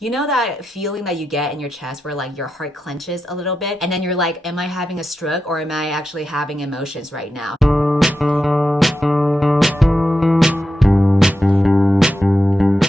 You know that feeling that you get in your chest where like your heart clenches a little bit and then you're like, am I having a stroke or am I actually having emotions right now?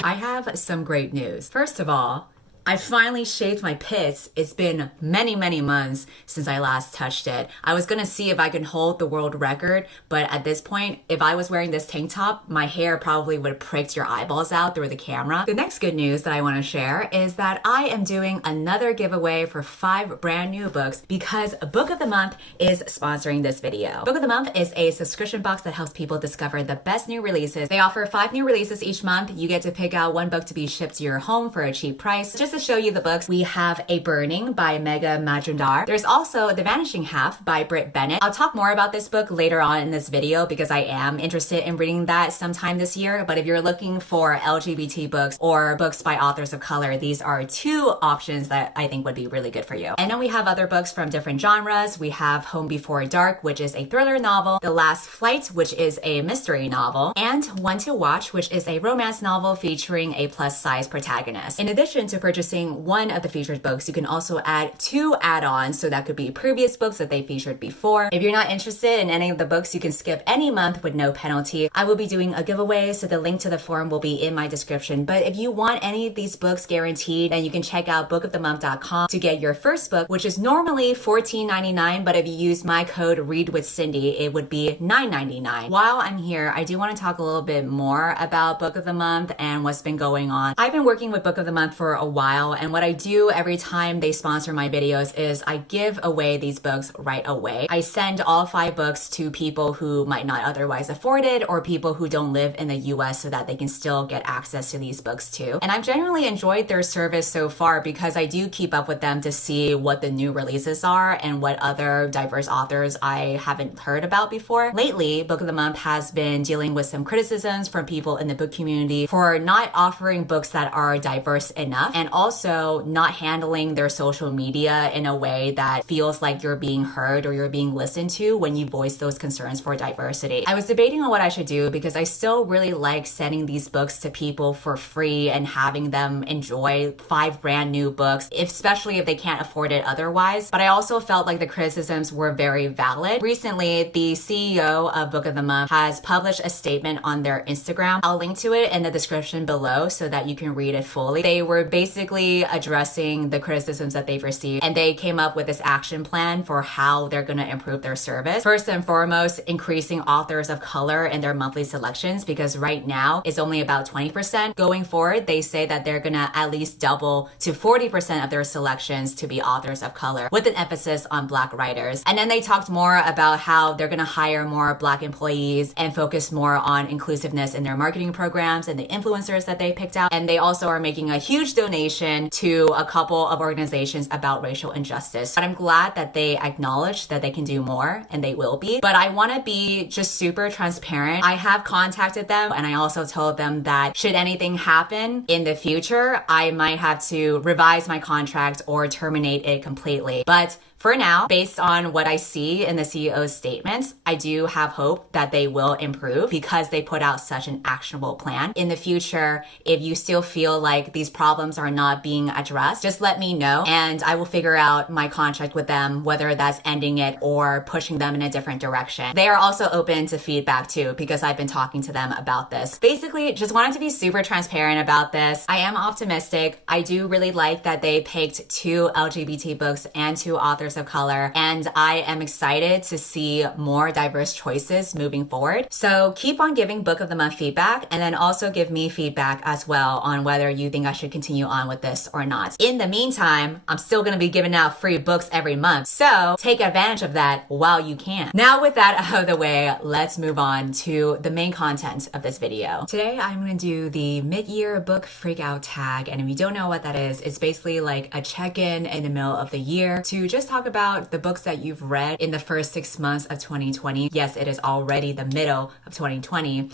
I have some great news. First of all, I finally shaved my pits. It's been many, many months since I last touched it. I was gonna see if I can hold the world record, but at this point, if I was wearing this tank top, my hair probably would have pricked your eyeballs out through the camera. The next good news that I wanna share is that I am doing another giveaway for 5 brand new books because Book of the Month is sponsoring this video. Book of the Month is a subscription box that helps people discover the best new releases. They offer 5 new releases each month. You get to pick out 1 book to be shipped to your home for a cheap price. Just to show you the books, we have A Burning by Megha Majumdar. There's also The Vanishing Half by Britt Bennett. I'll talk more about this book later on in this video because I am interested in reading that sometime this year. But if you're looking for LGBT books or books by authors of color, these are 2 options that I think would be really good for you. And then we have other books from different genres. We have Home Before Dark, which is a thriller novel, The Last Flight, which is a mystery novel, and One to Watch, which is a romance novel featuring a plus-size protagonist. In addition to purchasing one of the featured books, you can also add 2 add-ons, so that could be previous books that they featured before. If you're not interested in any of the books, you can skip any month with no penalty. I will be doing a giveaway, so the link to the form will be in my description. But if you want any of these books guaranteed, then you can check out bookofthemonth.com to get your first book, which is normally $14.99, but if you use my code READWITHCINDY, it would be $9.99. While I'm here, I do want to talk a little bit more about Book of the Month and what's been going on. I've been working with Book of the Month for a while, and what I do every time they sponsor my videos is I give away these books right away. I send all 5 books to people who might not otherwise afford it or people who don't live in the US so that they can still get access to these books too. And I've generally enjoyed their service so far because I do keep up with them to see what the new releases are and what other diverse authors I haven't heard about before. Lately, Book of the Month has been dealing with some criticisms from people in the book community for not offering books that are diverse enough and also not handling their social media in a way that feels like you're being heard or you're being listened to when you voice those concerns for diversity. I was debating on what I should do because I still really like sending these books to people for free and having them enjoy 5 brand new books, especially if they can't afford it otherwise. But I also felt like the criticisms were very valid. Recently, the CEO of Book of the Month has published a statement on their Instagram. I'll link to it in the description below so that you can read it fully. They were basically addressing the criticisms that they've received, and they came up with this action plan for how they're going to improve their service. First and foremost, increasing authors of color in their monthly selections, because right now it's only about 20%. Going forward, they say that they're going to at least double to 40% of their selections to be authors of color, with an emphasis on Black writers. And then they talked more about how they're going to hire more Black employees and focus more on inclusiveness in their marketing programs and the influencers that they picked out. And they also are making a huge donation to a couple of organizations about racial injustice. But I'm glad that they acknowledge that they can do more, and they will be. But I want to be just super transparent. I have contacted them, and I also told them that should anything happen in the future, I might have to revise my contract or terminate it completely. But for now, based on what I see in the CEO's statements, I do have hope that they will improve because they put out such an actionable plan. In the future, if you still feel like these problems are not being addressed, just let me know and I will figure out my contract with them, whether that's ending it or pushing them in a different direction. They are also open to feedback too because I've been talking to them about this. Basically, just wanted to be super transparent about this. I am optimistic. I do really like that they picked 2 LGBT books and 2 authors of color, and I am excited to see more diverse choices moving forward. So keep on giving Book of the Month feedback, and then also give me feedback as well on whether you think I should continue on with this or not. In the meantime, I'm still going to be giving out free books every month, so take advantage of that while you can. Now with that out of the way, let's move on to the main content of this video. Today I'm going to do the Midyear Book Freakout Tag, and if you don't know what that is, it's basically like a check-in in the middle of the year to just talk about the books that you've read in the first 6 months of 2020. Yes, it is already the middle of 2020.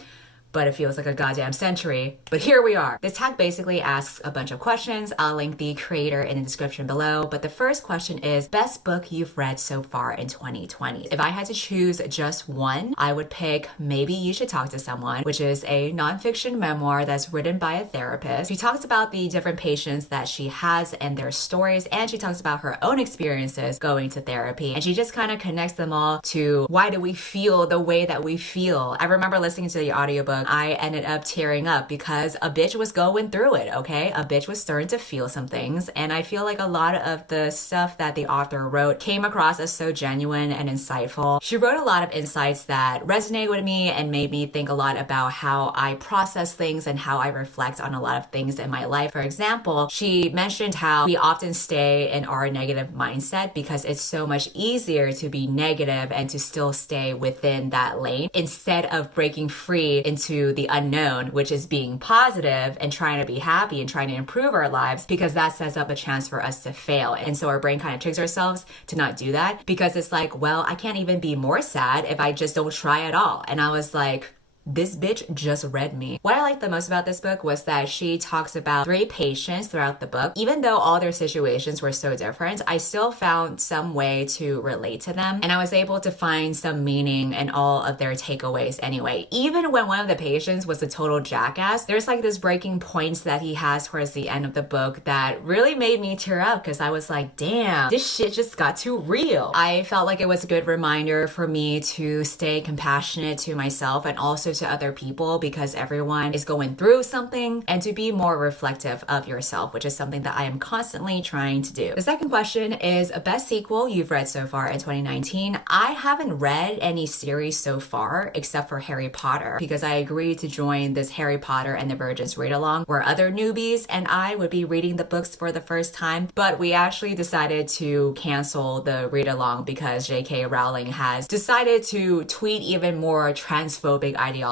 but it feels like a goddamn century. But here we are. This tag basically asks a bunch of questions. I'll link the creator in the description below. But the first question is, best book you've read so far in 2020? If I had to choose just one, I would pick Maybe You Should Talk to Someone, which is a nonfiction memoir that's written by a therapist. She talks about the different patients that she has and their stories, and she talks about her own experiences going to therapy. And she just kind of connects them all to why do we feel the way that we feel. I remember listening to the audiobook, I ended up tearing up because a bitch was going through it, okay? A bitch was starting to feel some things. And I feel like a lot of the stuff that the author wrote came across as so genuine and insightful. She wrote a lot of insights that resonate with me and made me think a lot about how I process things and how I reflect on a lot of things in my life. For example, she mentioned how we often stay in our negative mindset because it's so much easier to be negative and to still stay within that lane instead of breaking free into the unknown, which is being positive and trying to be happy and trying to improve our lives, because that sets up a chance for us to fail. And so our brain kind of tricks ourselves to not do that because it's like, well, I can't even be more sad if I just don't try at all. And I was like, this bitch just read me. What I liked the most about this book was that she talks about 3 patients throughout the book. Even though all their situations were so different, I still found some way to relate to them. And I was able to find some meaning in all of their takeaways anyway. Even when one of the patients was a total jackass, there's like this breaking points that he has towards the end of the book that really made me tear up because I was like, damn, this shit just got too real. I felt like it was a good reminder for me to stay compassionate to myself and also to other people, because everyone is going through something, and to be more reflective of yourself, which is something that I am constantly trying to do. The second question is a best sequel you've read so far in 2019. I haven't read any series so far except for Harry Potter, because I agreed to join this Harry Potter and the Virgins read along where other newbies and I would be reading the books for the first time, but we actually decided to cancel the read along because JK Rowling has decided to tweet even more transphobic ideologies.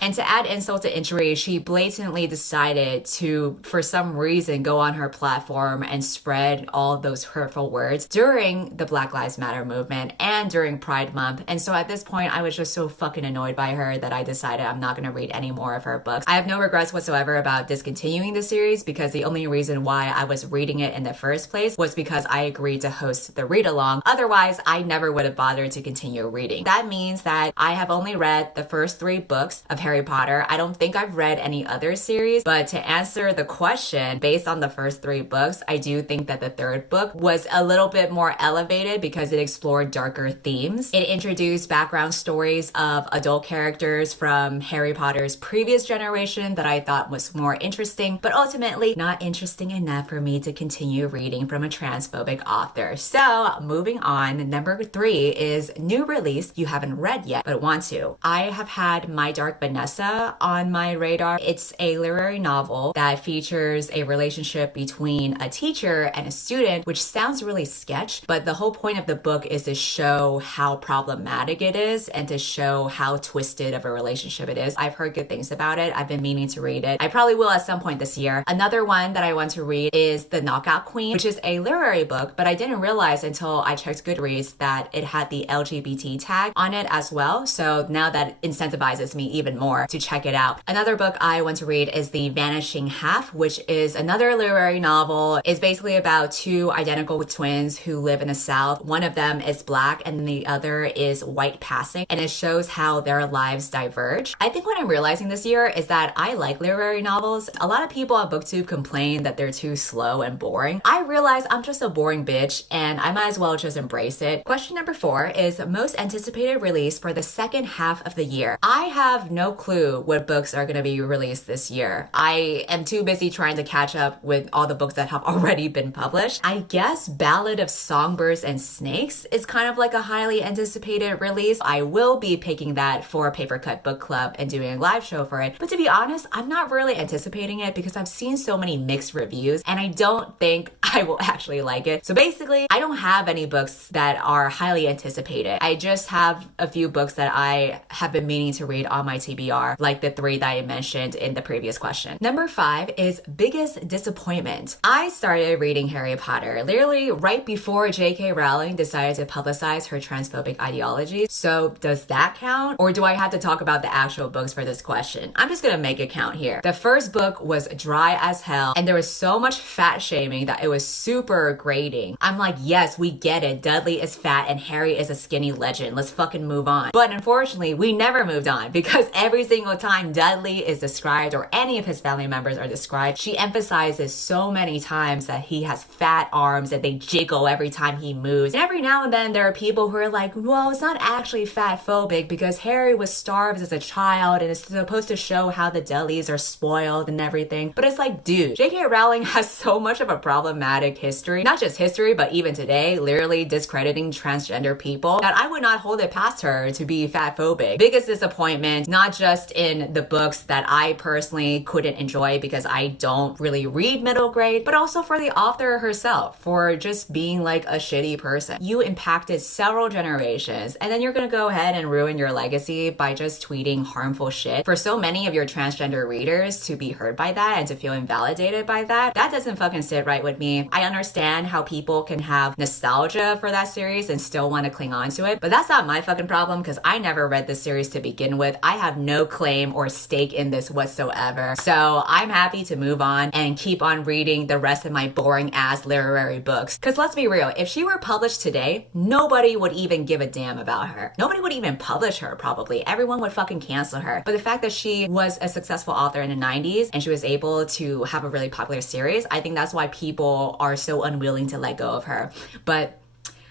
And to add insult to injury, she blatantly decided to, for some reason, go on her platform and spread all those hurtful words during the Black Lives Matter movement and during Pride Month. And so at this point, I was just so fucking annoyed by her that I decided I'm not going to read any more of her books. I have no regrets whatsoever about discontinuing the series, because the only reason why I was reading it in the first place was because I agreed to host the read along. Otherwise, I never would have bothered to continue reading. That means that I have only read the first 3 books of Harry Potter. I don't think I've read any other series, but to answer the question, based on the first 3 books, I do think that the 3rd book was a little bit more elevated because it explored darker themes. It introduced background stories of adult characters from Harry Potter's previous generation that I thought was more interesting, but ultimately not interesting enough for me to continue reading from a transphobic author. So moving on, number 3 is new release you haven't read yet but want to. I have had My Dark Vanessa on my radar. It's a literary novel that features a relationship between a teacher and a student, which sounds really sketch, but the whole point of the book is to show how problematic it is and to show how twisted of a relationship it is. I've heard good things about it. I've been meaning to read it. I probably will at some point this year. Another one that I want to read is The Knockout Queen, which is a literary book, but I didn't realize until I checked Goodreads that it had the LGBT tag on it as well. So now that incentivizes me even more to check it out. Another book I want to read is The Vanishing Half, which is another literary novel. It's basically about 2 identical twins who live in the South. One of them is Black and the other is white passing, and it shows how their lives diverge. I think what I'm realizing this year is that I like literary novels. A lot of people on BookTube complain that they're too slow and boring. I realize I'm just a boring bitch and I might as well just embrace it. Question number 4 is most anticipated release for the second half of the year. I have no clue what books are going to be released this year. I am too busy trying to catch up with all the books that have already been published. I guess Ballad of Songbirds and Snakes is kind of like a highly anticipated release. I will be picking that for Paper Cut Book Club and doing a live show for it. But to be honest, I'm not really anticipating it because I've seen so many mixed reviews and I don't think I will actually like it. So basically, I don't have any books that are highly anticipated. I just have a few books that I have been meaning to read on my TBR, like the 3 that I mentioned in the previous question. Number 5 is biggest disappointment. I started reading Harry Potter literally right before JK Rowling decided to publicize her transphobic ideology. So does that count? Or do I have to talk about the actual books for this question? I'm just gonna make it count here. The first book was dry as hell, and there was so much fat shaming that it was super grating. I'm like, yes, we get it. Dudley is fat and Harry is a skinny legend. Let's fucking move on. But unfortunately, we never moved on because every single time Dudley is described or any of his family members are described, she emphasizes so many times that he has fat arms and they jiggle every time he moves. And every now and then there are people who are like, well, it's not actually fat phobic because Harry was starved as a child and it's supposed to show how the Dudleys are spoiled and everything. But it's like, dude, JK Rowling has so much of a problematic history, not just history, but even today, literally discrediting transgender people, that I would not hold it past her to be fat phobic. Biggest disappointment, not just in the books that I personally couldn't enjoy because I don't really read middle grade, but also for the author herself, for just being like a shitty person. You impacted several generations, and then you're gonna go ahead and ruin your legacy by just tweeting harmful shit. For so many of your transgender readers to be hurt by that and to feel invalidated by that doesn't fucking sit right with me. I understand how people can have nostalgia for that series and still want to cling on to it, but that's not my fucking problem because I never read this series to begin with. I have no claim or stake in this whatsoever. So I'm happy to move on and keep on reading the rest of my boring ass literary books. Because let's be real, if she were published today, nobody would even give a damn about her. Nobody would even publish her probably. Everyone would fucking cancel her. But the fact that she was a successful author in the 90s and she was able to have a really popular series, I think that's why people are so unwilling to let go of her. But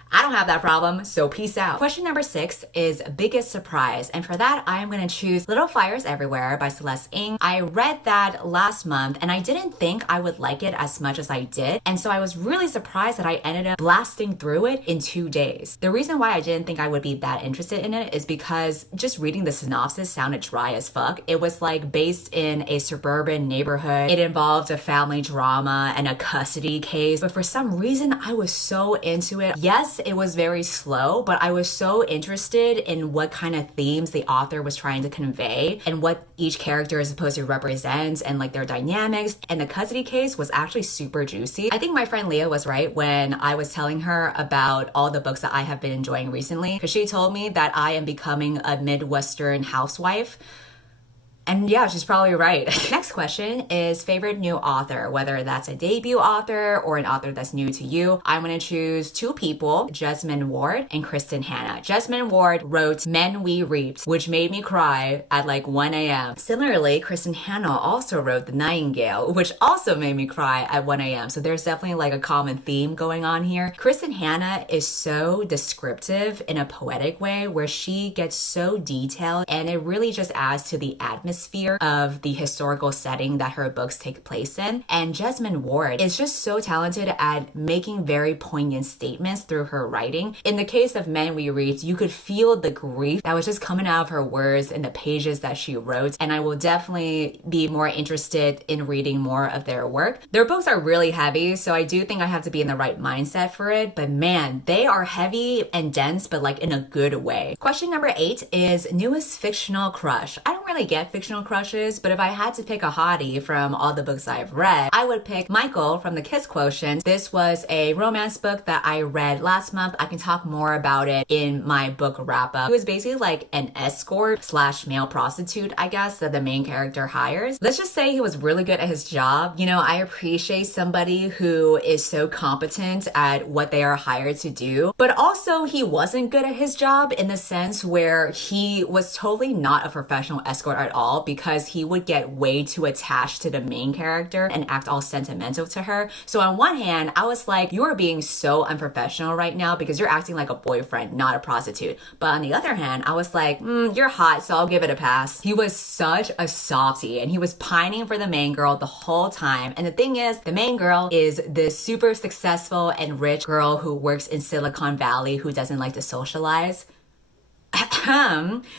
I don't have that problem, so peace out. Question number 6 is biggest surprise. And for that, I am going to choose Little Fires Everywhere by Celeste Ng. I read that last month and I didn't think I would like it as much as I did. And so I was really surprised that I ended up blasting through it in 2 days. The reason why I didn't think I would be that interested in it is because just reading the synopsis sounded dry as fuck. It was like based in a suburban neighborhood. It involved a family drama and a custody case. But for some reason, I was so into it. Yes, it was very slow, but I was so interested in what kind of themes the author was trying to convey and what each character is supposed to represent and like their dynamics. And the custody case was actually super juicy. I think my friend Leah was right when I was telling her about all the books that I have been enjoying recently, because she told me that I am becoming a Midwestern housewife. And yeah, she's probably right. Next question is favorite new author, whether that's a debut author or an author that's new to you. I'm gonna choose 2 people, Jesmyn Ward and Kristen Hanna. Jesmyn Ward wrote Men We Reaped, which made me cry at like 1 a.m. Similarly, Kristen Hanna also wrote The Nightingale, which also made me cry at 1 a.m. So there's definitely like a common theme going on here. Kristen Hanna is so descriptive in a poetic way where she gets so detailed, and it really just adds to the atmosphere of the historical setting that her books take place in. And Jesmyn Ward is just so talented at making very poignant statements through her writing. In the case of Men We Reaped, you could feel the grief that was just coming out of her words in the pages that she wrote, and I will definitely be more interested in reading more of their work. Their books are really heavy, so I do think I have to be in the right mindset for it, but man, they are heavy and dense, but like in a good way. Question number 8 is newest fictional crush. I don't really get fictional crushes, but if I had to pick a hottie from all the books I've read, I would pick Michael from the Kiss Quotient. This was a romance book that I read last month. I can talk more about it in my book wrap up. It was basically like an escort slash male prostitute, I guess, that the main character hires. Let's just say he was really good at his job. You know, I appreciate somebody who is so competent at what they are hired to do, but also he wasn't good at his job in the sense where he was totally not a professional escort at all, because he would get way too attached to the main character and act all sentimental to her. So on one hand, I was like, you are being so unprofessional right now because you're acting like a boyfriend, not a prostitute. But on the other hand, I was like, you're hot, so I'll give it a pass. He was such a softie and he was pining for the main girl the whole time. And the thing is, the main girl is this super successful and rich girl who works in Silicon Valley who doesn't like to socialize.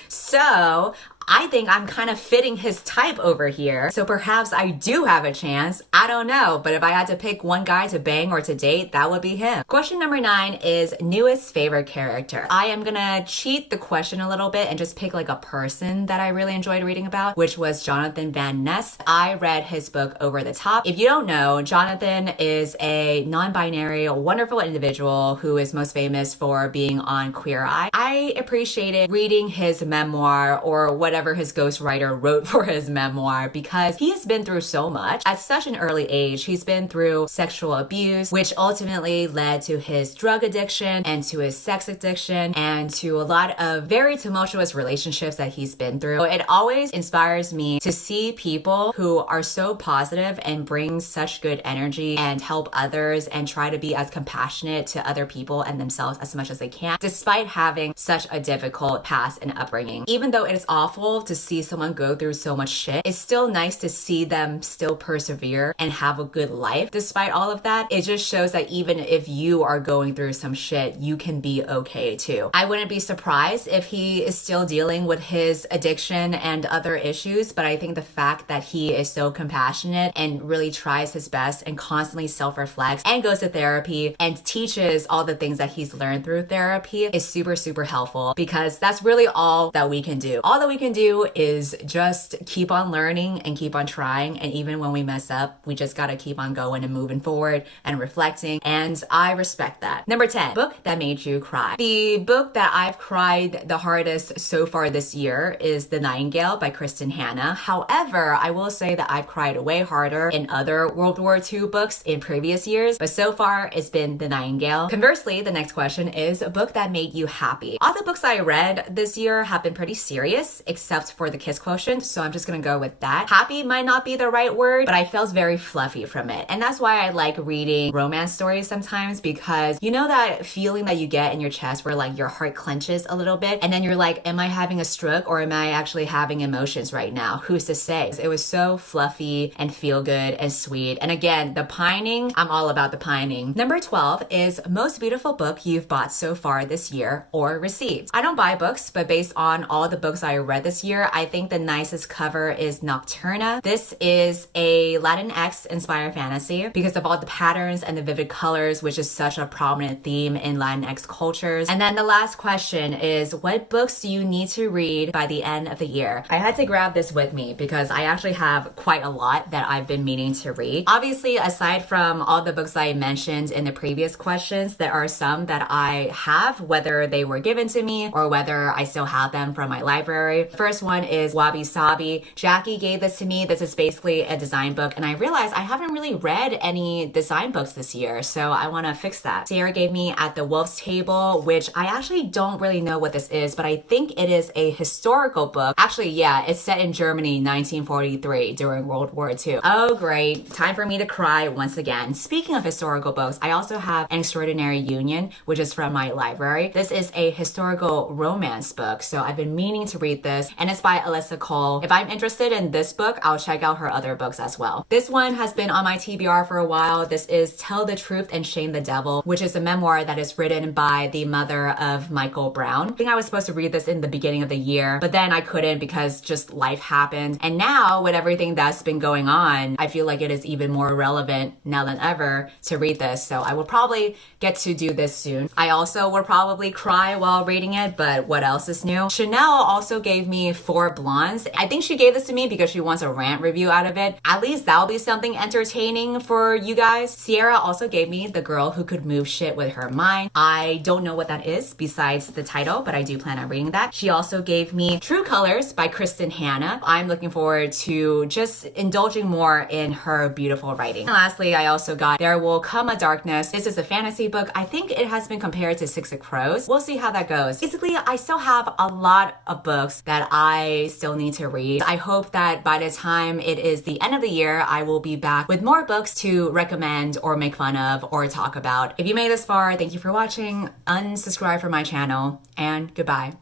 So I think I'm kind of fitting his type over here. So perhaps I do have a chance. I don't know. But if I had to pick one guy to bang or to date, that would be him. Question number 9 is newest favorite character. I am gonna cheat the question a little bit and just pick like a person that I really enjoyed reading about, which was Jonathan Van Ness. I read his book Over the Top. If you don't know, Jonathan is a non-binary, wonderful individual who is most famous for being on Queer Eye. I appreciated reading his memoir or whatever his ghostwriter wrote for his memoir because he has been through so much. At such an early age, he's been through sexual abuse, which ultimately led to his drug addiction and to his sex addiction and to a lot of very tumultuous relationships that he's been through. It always inspires me to see people who are so positive and bring such good energy and help others and try to be as compassionate to other people and themselves as much as they can, despite having such a difficult past and upbringing. Even though it is awful to see someone go through so much shit, it's still nice to see them still persevere and have a good life. Despite all of that, it just shows that even if you are going through some shit, you can be okay too. I wouldn't be surprised if he is still dealing with his addiction and other issues, but I think the fact that he is so compassionate and really tries his best and constantly self-reflects and goes to therapy and teaches all the things that he's learned through therapy is super, super helpful because that's really all that we can do. All that we can do is just keep on learning and keep on trying. And even when we mess up, we just gotta keep on going and moving forward and reflecting. And I respect that. Number 10, book that made you cry. The book that I've cried the hardest so far this year is The Nightingale by Kristen Hanna. However, I will say that I've cried way harder in other World War II books in previous years, but so far it's been The Nightingale. Conversely, the next question is a book that made you happy. All the books I read this year have been pretty serious, except for The Kiss Quotient, so I'm just gonna go with that. Happy might not be the right word, but I felt very fluffy from it. And that's why I like reading romance stories sometimes, because you know that feeling that you get in your chest where like your heart clenches a little bit, and then you're like, am I having a stroke or am I actually having emotions right now? Who's to say? It was so fluffy and feel good and sweet. And again, the pining, I'm all about the pining. Number 12 is most beautiful book you've bought so far this year or received. I don't buy books, but based on all the books I read this year, I think the nicest cover is Nocturna. This is a Latinx inspired fantasy because of all the patterns and the vivid colors, which is such a prominent theme in Latinx cultures. And then the last question is, what books do you need to read by the end of the year? I had to grab this with me because I actually have quite a lot that I've been meaning to read. Obviously, aside from all the books I mentioned in the previous questions, there are some that I have, whether they were given to me or whether I still have them from my library. The first one is Wabi Sabi. Jackie gave this to me. This is basically a design book, and I realized I haven't really read any design books this year, so I want to fix that. Sarah gave me At the Wolf's Table, which I actually don't really know what this is, but I think it is a historical book. Actually, yeah, it's set in Germany, 1943, during World War II. Oh, great. Time for me to cry once again. Speaking of historical books, I also have An Extraordinary Union, which is from my library. This is a historical romance book, so I've been meaning to read this, and it's by Alyssa Cole. If I'm interested in this book, I'll check out her other books as well. This one has been on my TBR for a while. This is Tell the Truth and Shame the Devil, which is a memoir that is written by the mother of Michael Brown. I think I was supposed to read this in the beginning of the year, but then I couldn't because just life happened. And now with everything that's been going on, I feel like it is even more relevant now than ever to read this. So I will probably get to do this soon. I also will probably cry while reading it, but what else is new? Chanel also gave me Four Blondes. I think she gave this to me because she wants a rant review out of it. At least that'll be something entertaining for you guys. Sierra also gave me The Girl Who Could Move Shit With Her Mind. I don't know what that is besides the title, but I do plan on reading that. She also gave me True Colors by Kristen Hanna. I'm looking forward to just indulging more in her beautiful writing. And lastly, I also got There Will Come a Darkness. This is a fantasy book. I think it has been compared to Six of Crows. We'll see how that goes. Basically, I still have a lot of books that I still need to read. I hope that by the time it is the end of the year, I will be back with more books to recommend or make fun of or talk about. If you made it this far, thank you for watching. Unsubscribe from my channel, and goodbye.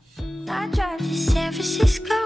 I drive to San Francisco.